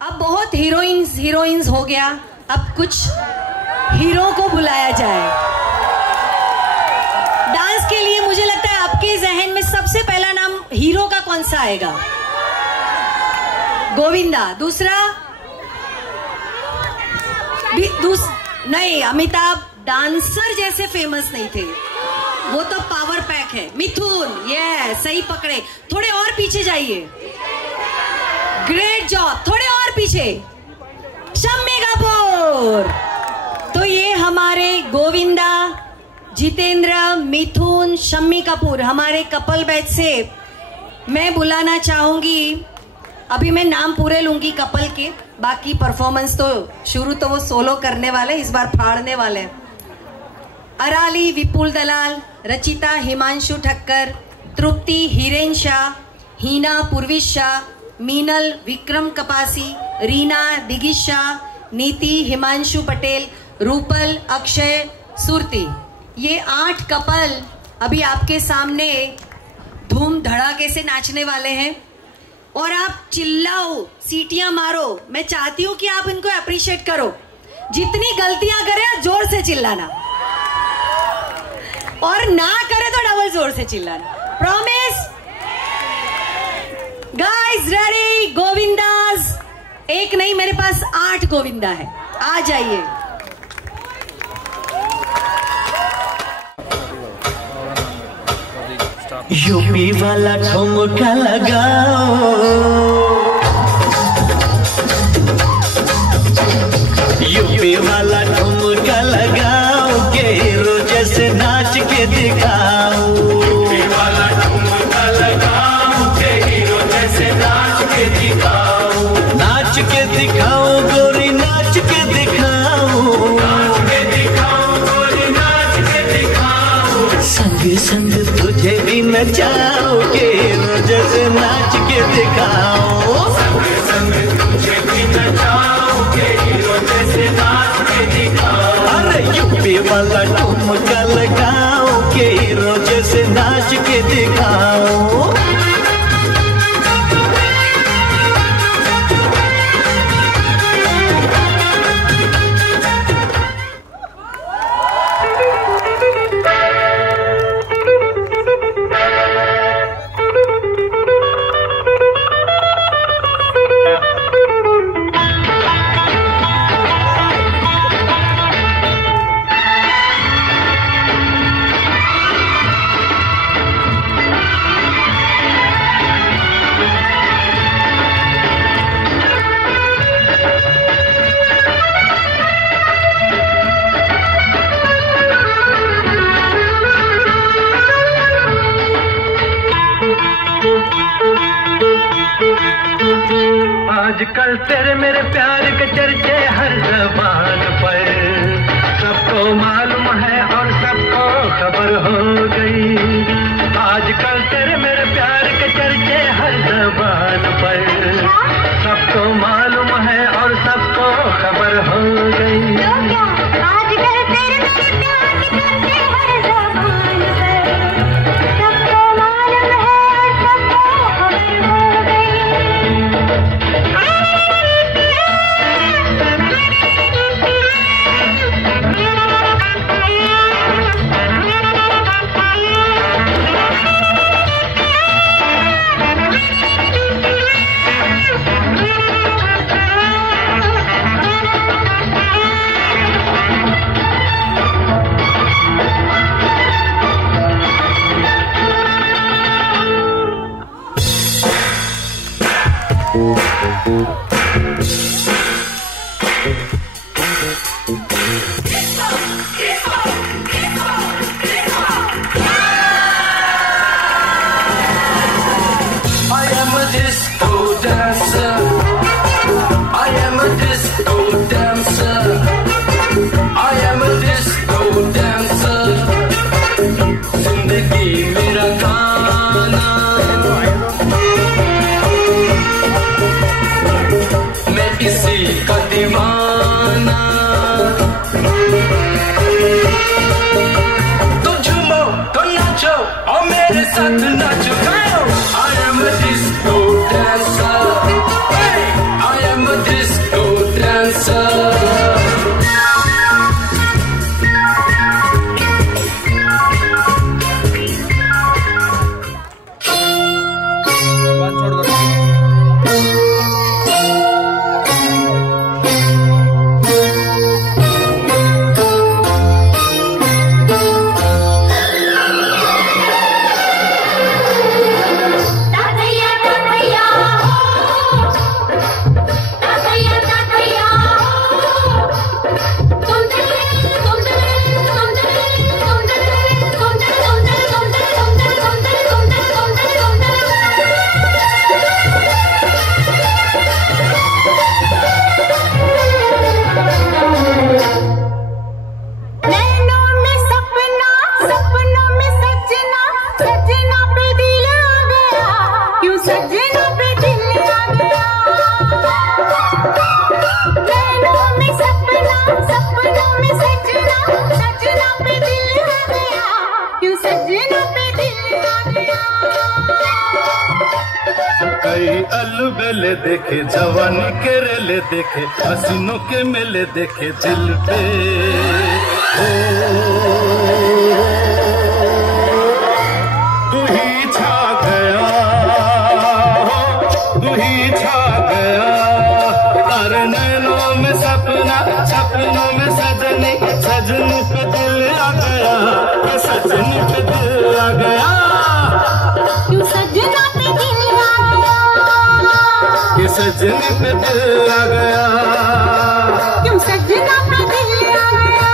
अब बहुत हीरोइंस हो गया, अब कुछ हीरो को बुलाया जाए। डांस के लिए मुझे लगता है आपके जहन में सबसे पहला नाम हीरो का कौन सा आएगा? गोविंदा। दूसरा नहीं, अमिताभ डांसर जैसे फेमस नहीं थे, वो तो पावर पैक है। मिथुन, ये सही पकड़े। थोड़े और पीछे जाइए। Great job. थोड़े और पीछे। शम्मी कपूर। तो ये हमारे गोविंदा, जितेंद्र, मिथुन, शम्मी कपूर हमारे कपल बैच से मैं बुलाना चाहूंगी। अभी मैं नाम पूरे लूंगी कपल के, बाकी परफॉर्मेंस तो शुरू तो वो सोलो करने वाले, इस बार फाड़ने वाले। अराली विपुल दलाल, रचिता हिमांशु ठक्कर, तृप्ति हिरेन शाह, हीना पूर्वी शाह, मीनल विक्रम कपासी, रीना दिगिश शाह, नीति हिमांशु पटेल, रूपल अक्षय सुरती। ये 8 कपल अभी आपके सामने धूम धड़ाके से नाचने वाले हैं। और आप चिल्लाओ, सीटियां मारो। मैं चाहती हूं कि आप इनको अप्रिशिएट करो। जितनी गलतियां करें जोर से चिल्लाना, और ना करे तो डबल जोर से चिल्लाना। प्रॉमिस? Guys ready? गोविंदास एक नहीं, मेरे पास 8 गोविंदा है। आ जाइए। यूपी वाला ठुमका लगाओ, यूपी वाला ठुमका लगाओ, के हीरो जैसे नाच के दिखाओ। यूपी वाला ठुमका लगाओ, के हीरो जैसे नाच के दिखाओ। नाच के दिखाओ गोरी, नाच के दिखाओ, नाच के दिखाओ गोरी, नाच के दिखाओ। संग संग तुझे भी नचाओगे, जैसे नाच के दिखाओ। संग संग तुझे भी नचाओगे, जैसे नाच के दिखाओ। अरे यूपी वाला ठुमका लगाओ, के हीरो जैसे नाच के दिखाओ। आजकल तेरे मेरे प्यार के चर्चे हर ज़बान पर, सबको मालूम है और सबको खबर हो गई। आजकल तेरे मेरे प्यार के चर्चे हर ज़बान पर, सबको मालूम है और सबको खबर हो गई। आजकल तेरे मेरे प्यार के चर्चे हर ज़बान पर, सबको मालूम है और सबको खबर हो गई। कई अलबेले देखे, जवानी के रेले देखे, हसीनों के मेले देखे दिल पे। तू ही छा गया, तू ही छा गया, अरे नैनों में सपना, सपनों में सजनी, सजनी पे दिल आ गया, सजनी पे दिल आ गया, क्यों सजना पे दिल आ गया, ये सजनी पे दिल आ गया, क्यों सजना पे दिल आ गया।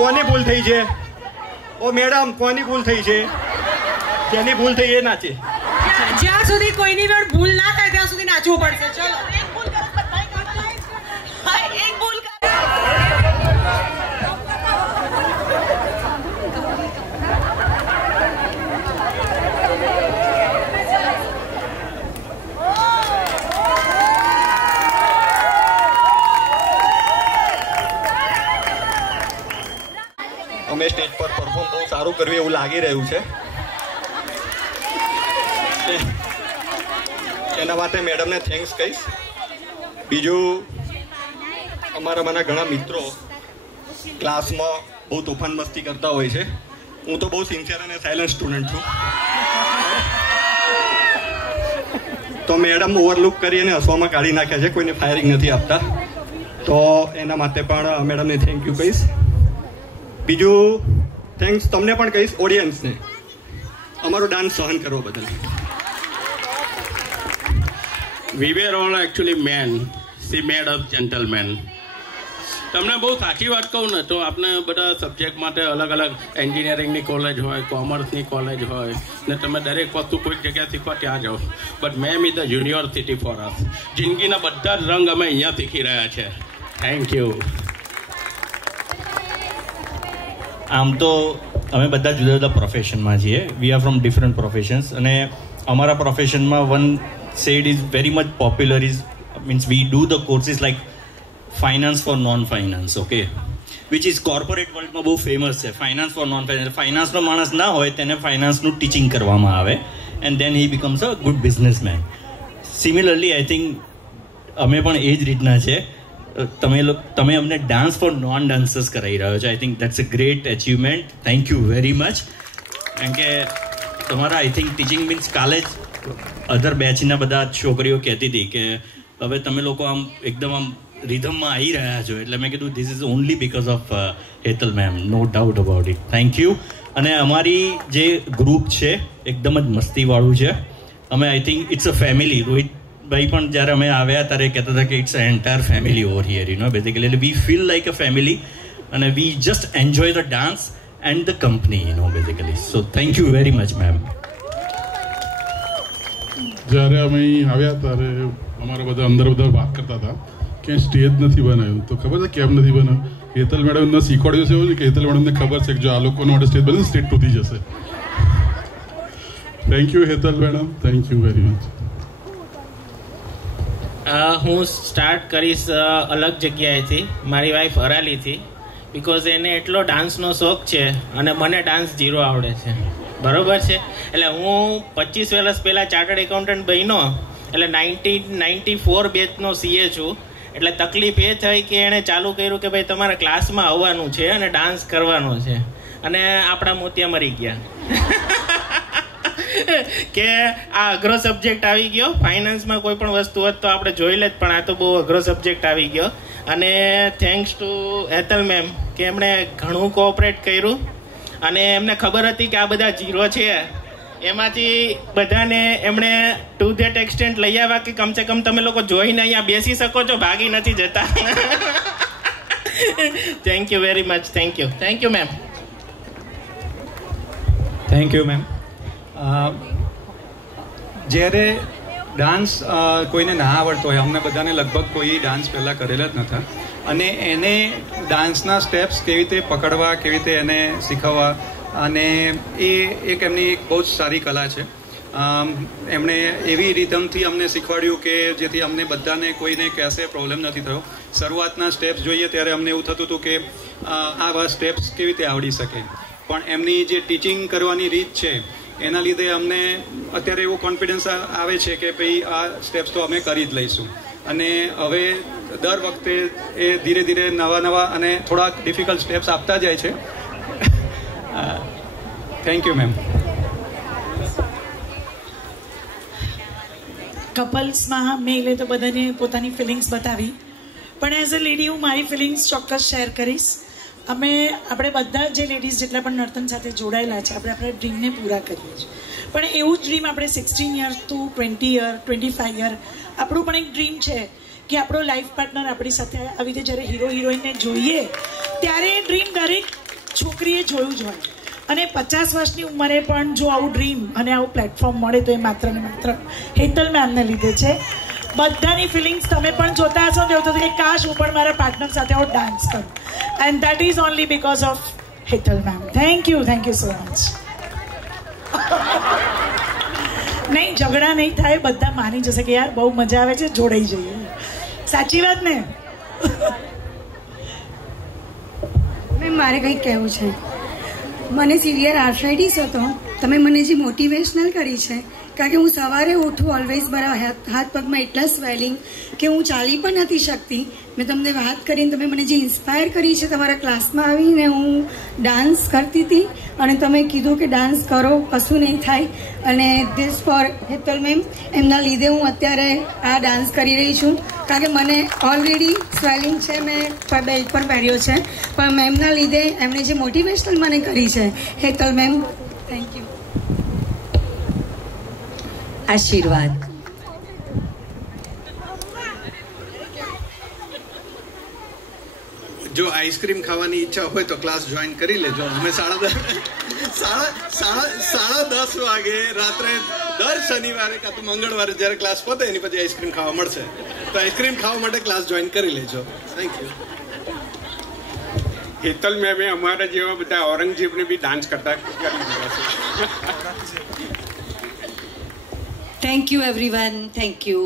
કોની ભૂલ થઈ છે? ઓ મેડમ, કોની ભૂલ થઈ છે? જેની ભૂલ થઈ એ નાચે. જ્યાં સુધી કોઈની પણ ભૂલ ના થાય ત્યાં સુધી નાચવું પડશે. ચલો, એક ભૂલ કરો, એક ભૂલ કરો. અમે સ્ટેજ પર પરફોર્મ બહુ સારું કર્યું એવું લાગી રહ્યું છે. એના માટે મેડમને થેન્ક્સ કહીશ. બીજું, અમારામાંના ઘણા મિત્રો ક્લાસમાં બહુ તોફાન મસ્તી કરતા હોય છે. હું તો બહુ સિન્સિયર અને સાયલન્ટ સ્ટુડન્ટ છું. તો મેડમ ઓવરલુક કરી અને હસવામાં કાઢી નાખ્યા છે, કોઈને ફાયરિંગ નથી આપતા. તો એના માટે પણ મેડમને થેન્ક યુ કહીશ. બીજું થેન્ક્સ તમને પણ કહીશ, ઓડિયન્સને, અમારો ડાન્સ સહન કરવો બદલ. We were all actually men. She made us gentlemen. તમને બહુ સાચી વાત કહું ને તો આપણે બધા સબ્જેક્ટ માટે અલગ અલગ એન્જિનિયરિંગની કોલેજ હોય, કોમર્સની કોલેજ હોય ને તમે દરેક વસ્તુ કોઈક જગ્યાએ શીખવા ત્યાં જાઓ. But ma'am is the university for us. જિંદગીના બધા જ રંગ અમે અહીંયા શીખી રહ્યા છે. Thank you. આમ તો અમે બધા જુદા જુદા પ્રોફેશનમાં છીએ. We are from different professions અને અમારા પ્રોફેશનમાં one said is very much popular is means we do the courses like finance for non-finance, okay, which is corporate world માં બહુ ફેમસ છે. finance for non-finance, ફાઇનાન્સનો માણસ ના હોય તેને ફાઇનાન્સનું ટીચિંગ કરવામાં આવે and then he becomes a good businessman. Similarly I think અમે પણ એ જ રીતના છે. તમે અમને ડાન્સ ફોર નોન ડાન્સર્સ કરાવી રહ્યો છો. I think that's a great achievement. Thank you very much. કારણ કે તમારા આઈ થિંક ટીચિંગ મીન્સ કાલે જ અધર બેચના બધા છોકરીઓ કહેતી હતી કે હવે તમે લોકો આમ એકદમ આમ રિધમમાં આવી રહ્યા છો. એટલે મેં કીધું this is only because of Hetal ma'am, no doubt about it. Thank you. અને અમારી જે ગ્રુપ છે એકદમ જ મસ્તીવાળું છે. અમે I think it's a family. રોહિતભાઈ પણ જ્યારે અમે આવ્યા ત્યારે કહેતા હતા કે it's a entire family over here, you know, basically. એટલે we feel like a family અને we just enjoy the dance and the company, you know, basically. So thank you very much ma'am. જ્યારે અમે અહીં આવ્યા ત્યારે અમારા બધા અંદર બધા વાત કરતા હતા કે સ્ટેજ નથી બનાવ્યું. તો ખબર છે કેમ નથી બનાવ્યું? હેતલ મેડમને શીખવાડ્યું છે એવું કે હેતલ મેડમને ખબર છે કે જો આ લોકોનો માટે સ્ટેજ બને સ્ટેજ તૂટી જશે. Thank you Hetal madam, thank you very much. હું સ્ટાર્ટ કરીશ અલગ જગ્યાએથી, મારી વાઈફ અરાલીથી, બિકોઝ એને એટલો ડાન્સનો શોખ છે અને મને ડાન્સ ઝીરો આવડે છે. બરોબર છે. એટલે હું 25 વર્ષ પહેલાં ચાર્ટર્ડ એકાઉન્ટન્ટ બન્યો, એટલે 1994 બેચનો સીએ છું. એટલે તકલીફ એ થઈ કે એણે ચાલુ કર્યું કે ભાઈ તમારા ક્લાસમાં આવવાનું છે અને ડાન્સ કરવાનો છે, અને આપણા મોતિયા મરી ગયા કે આ અઘરો સબ્જેક્ટ આવી ગયો. ફાઇનાન્સમાં કોઈ પણ વસ્તુ હોત તો આપણે જોઈ લે, પણ આ તો બહુ અઘરો સબ્જેક્ટ આવી ગયો. અને થેન્ક્સ ટુ હેતલ મેમ કે એમણે ઘણું કોઓપરેટ કર્યું અને એમને ખબર હતી કે આ બધા ઝીરો છે, એમાંથી બધાને એમણે ટુ ધેટ એક્સટેન્ટ લઈ આવ્યા કે કમસે કમ તમે લોકો જોઈને અહીંયા બેસી શકો છો, ભાગી નથી જતા. Thank you very much. Thank you ma'am. Thank you ma'am. જ્યારે ડાન્સ કોઈને ના આવડતો હોય, અમને બધાને લગભગ કોઈ ડાન્સ પહેલાં કરેલા જ નહોતા, અને એને ડાન્સના સ્ટેપ્સ કેવી રીતે પકડવા, કેવી રીતે એને શીખવવા, અને એ એક એમની એક બહુ જ સારી કલા છે. એમણે એવી રીધમથી અમને શીખવાડ્યું કે જેથી અમને બધાને કોઈને કહેશે પ્રોબ્લેમ નથી થયો. શરૂઆતના સ્ટેપ્સ જોઈએ ત્યારે અમને એવું થતું હતું કે આવા સ્ટેપ્સ કેવી રીતે આવડી શકે, પણ એમની જે ટીચિંગ કરવાની રીત છે એના લીધે અમને અત્યારે એવો કોન્ફિડન્સ આવે છે કે ભાઈ આ સ્ટેપ્સ તો અમે કરી જ લઈશું. અને હવે દર વખતે એ ધીરે ધીરે નવા અને થોડાક ડિફિકલ્ટ સ્ટેપ્સ આપતા જાય છે. Thank you ma'am. કપલ્સમાં મેલે તો બધાને પોતાની ફિલિંગ્સ બતાવી, પણ એઝ અ લેડી હું મારી ફિલિંગ્સ ચોક્કસ શેર કરીશ. આપણે બધા જે લેડીઝ જેટલા પણ નર્તન સાથે જોડાયેલા છે, આપણે આપણા ડ્રીમને પૂરા કરીએ છીએ, પણ એવું જ ડ્રીમ આપણે 16 યર ટુ 20 યર 25 યર આપણું પણ એક ડ્રીમ છે કે આપણો લાઈફ પાર્ટનર આપણી સાથે આવી રીતે જ્યારે હીરો હિરોઈનને જોઈએ ત્યારે એ ડ્રીમ દરેક છોકરીએ જોયું જ હોય. અને 50 વર્ષની ઉંમરે પણ જો આવું ડ્રીમ અને આવું પ્લેટફોર્મ મળે તો એ માત્ર ને માત્ર હેતલ મેમને લીધે છે. બધાની ફિલિંગ્સ તમે પણ જોતા હશો તો એવું થતું કે કાશ હું પણ મારા પાર્ટનર સાથે આવો ડાન્સ કરું, and that is only because of Hetal ma'am. Thank you so much. નહીં, ઝઘડા નહીં થાય, બધા માની જશે કે યાર બહુ મજા આવે છે, જોડાઈ જઈએ. સાચી વાત ને? મેમ મારે કંઈક કહેવું છે. મને સિવિયર આર્થરાઇટિસ હતો. તમે મને જે મોટિવેશનલ કરી છે, કારણ કે હું સવારે ઉઠું ઓલવેઝ મારા હાથ પગમાં એટલા સ્વેલિંગ કે હું ચાલી પણ નથી શકતી. મેં તમને વાત કરીને તમે મને જે ઇન્સ્પાયર કરી છે, તમારા ક્લાસમાં આવીને હું ડાન્સ કરતી હતી અને તમે કીધું કે ડાન્સ કરો, કશું નહીં થાય. અને ધીસ ફોર હેતલ મેમ, એમના લીધે હું અત્યારે આ ડાન્સ કરી રહી છું. કારણ કે મને ઓલરેડી સ્વેલિંગ છે, મેં બેલ્ટ પર પહેર્યો છે, પણ મેમના લીધે એમણે જે મોટિવેશનલ મને કરી છે, હેતલ મેમ, થેન્ક યુ. આશીર્વાદ. જો આઈસ્ક્રીમ ખાવાની ઈચ્છા હોય તો ક્લાસ જોઈન કરી લેજો. અમે 10:30 વાગે રાત્રે દર શનિવારે કાં તો મંગળવારે જ્યારે ક્લાસ પતે એની પછી આઈસ્ક્રીમ ખાવા મળશે, તો આઈસ્ક્રીમ ખાવા માટે ક્લાસ જોઈન કરી લેજો. Thank you. હેતલ મેમે અમારા જેવા બધા ઔરંગઝેબને બી ડાન્સ કરતા કરી દીધા છે. Thank you everyone. Thank you.